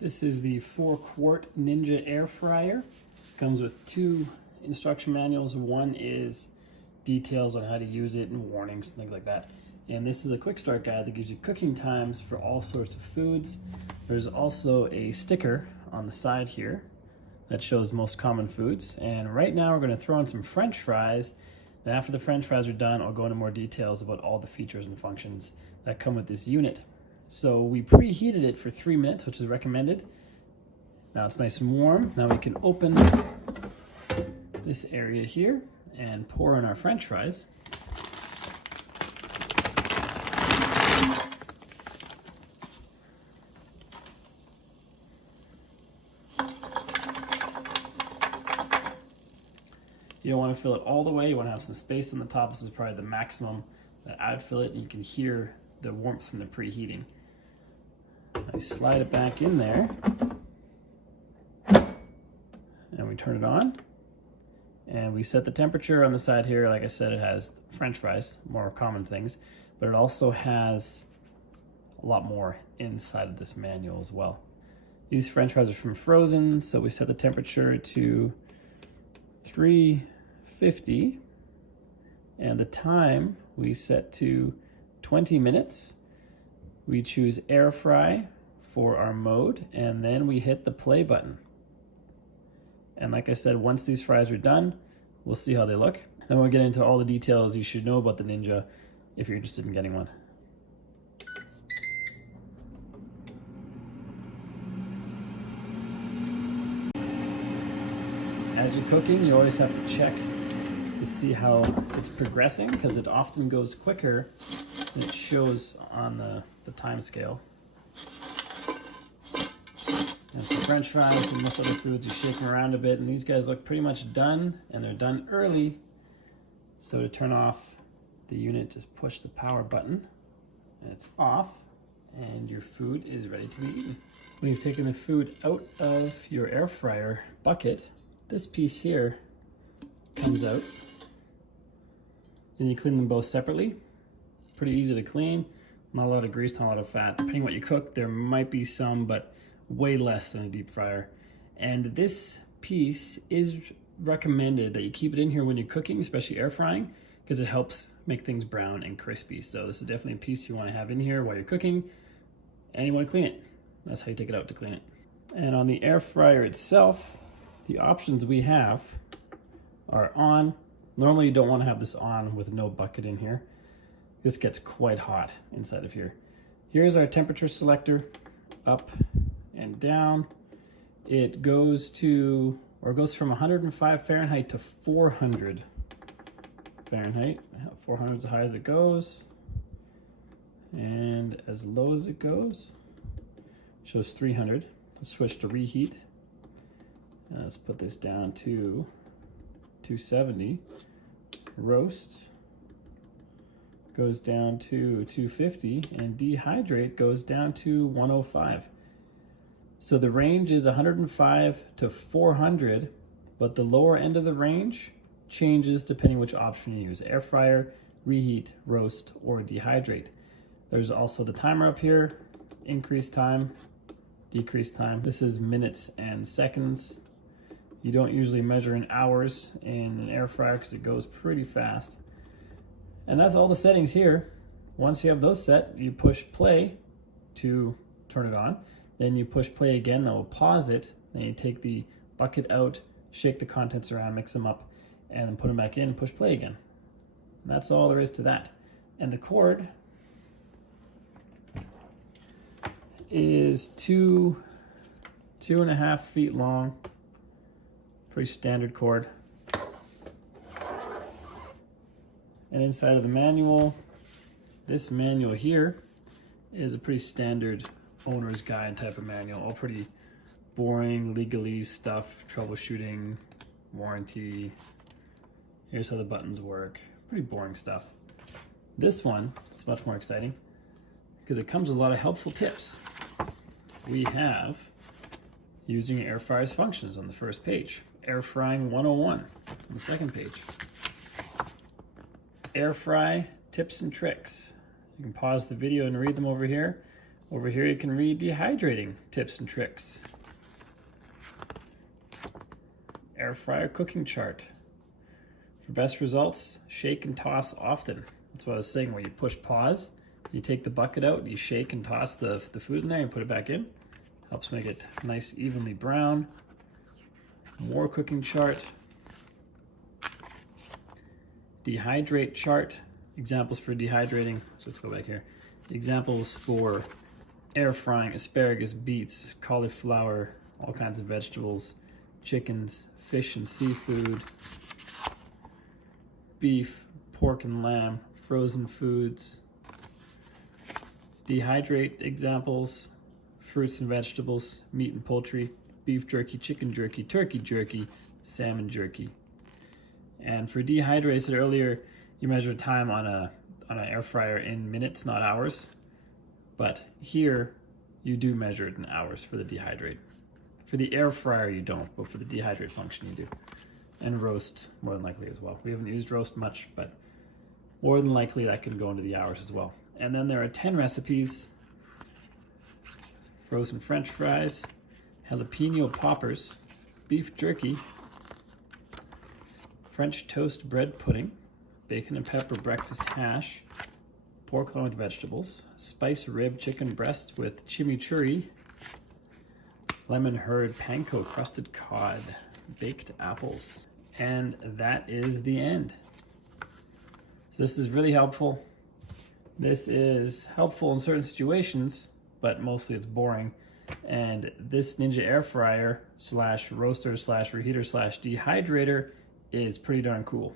This is the 4-quart Ninja Air Fryer. Comes with 2 instruction manuals. One is details on how to use it and warnings and things like that. And this is a quick start guide that gives you cooking times for all sorts of foods. There's also a sticker on the side here that shows most common foods. And right now we're going to throw in some French fries. And after the French fries are done, I'll go into more details about all the features and functions that come with this unit. So we preheated it for 3 minutes, which is recommended. Now it's nice and warm. Now we can open this area here and pour in our French fries. You don't want to fill it all the way. You want to have some space on the top. This is probably the maximum that I'd fill it, and you can hear the warmth from the preheating. I slide it back in there, and we turn it on, and we set the temperature on the side here. Like I said, it has French fries, more common things, but it also has a lot more inside of this manual as well. These French fries are from frozen, so we set the temperature to 350, and the time we set to 20 minutes. We choose air fry for our mode, and then we hit the play button. And like I said, once these fries are done, we'll see how they look. Then we'll get into all the details you should know about the Ninja if you're interested in getting one. As you're cooking, you always have to check to see how it's progressing, because it often goes quicker than it shows on the time scale. As for French fries and most other foods, you shake them around a bit, and these guys look pretty much done, and they're done early. So to turn off the unit, just push the power button, and it's off, and your food is ready to be eaten. When you've taken the food out of your air fryer bucket, this piece here comes out, and you clean them both separately. Pretty easy to clean, not a lot of grease, not a lot of fat. Depending on what you cook, there might be some, but way less than a deep fryer. And this piece is recommended that you keep it in here when you're cooking, especially air frying, because it helps make things brown and crispy. So this is definitely a piece you want to have in here while you're cooking, and you want to clean it. That's how you take it out, to clean it. And on the air fryer itself, the options we have are on. Normally you don't want to have this on with no bucket in here. This gets quite hot inside of here. Here's our temperature selector, up and down. It goes to, or it goes from 105 Fahrenheit to 400 Fahrenheit. 400 is as high as it goes, and as low as it goes. Shows 300. Let's switch to reheat. Let's put this down to 270. Roast goes down to 250, and dehydrate goes down to 105. So the range is 105 to 400, but the lower end of the range changes depending which option you use: air fryer, reheat, roast, or dehydrate. There's also the timer up here: increase time, decrease time. This is minutes and seconds. You don't usually measure in hours in an air fryer because it goes pretty fast. And that's all the settings here. Once you have those set, you push play to turn it on. Then you push play again, that will pause it. Then you take the bucket out, shake the contents around, mix them up, and then put them back in and push play again. And that's all there is to that. And the cord is 2.5 feet long. Pretty standard cord. And inside of the manual, this manual here is a pretty standard owner's guide type of manual. All pretty boring legalese stuff, troubleshooting, warranty. Here's how the buttons work. Pretty boring stuff. This one is much more exciting because it comes with a lot of helpful tips. We have using your air fryer's functions on the first page. Air frying 101 on the second page. Air fry tips and tricks. You can pause the video and read them over here, Over here you can read dehydrating tips and tricks. Air fryer cooking chart. For best results, shake and toss often. That's what I was saying, where you push pause, you take the bucket out, you shake and toss the food in there and put it back in. Helps make it nice, evenly brown. More cooking chart. Dehydrate chart. Examples for dehydrating. So let's go back here. Examples for air frying: asparagus, beets, cauliflower, all kinds of vegetables, chickens, fish and seafood, beef, pork and lamb, frozen foods. Dehydrate examples: fruits and vegetables, meat and poultry, beef jerky, chicken jerky, turkey jerky, salmon jerky. And for dehydrate, I said earlier, you measure time on an air fryer in minutes, not hours. But here, you do measure it in hours for the dehydrate. For the air fryer, you don't, but for the dehydrate function, you do. And roast, more than likely as well. We haven't used roast much, but more than likely that can go into the hours as well. And then there are 10 recipes: frozen French fries, jalapeno poppers, beef jerky, French toast bread pudding, bacon and pepper breakfast hash, pork along with vegetables, spice rib chicken breast with chimichurri, lemon hurd panko crusted cod, baked apples. And that is the end. So this is really helpful. This is helpful in certain situations, but mostly it's boring. And this Ninja air fryer slash roaster slash reheater slash dehydrator is pretty darn cool.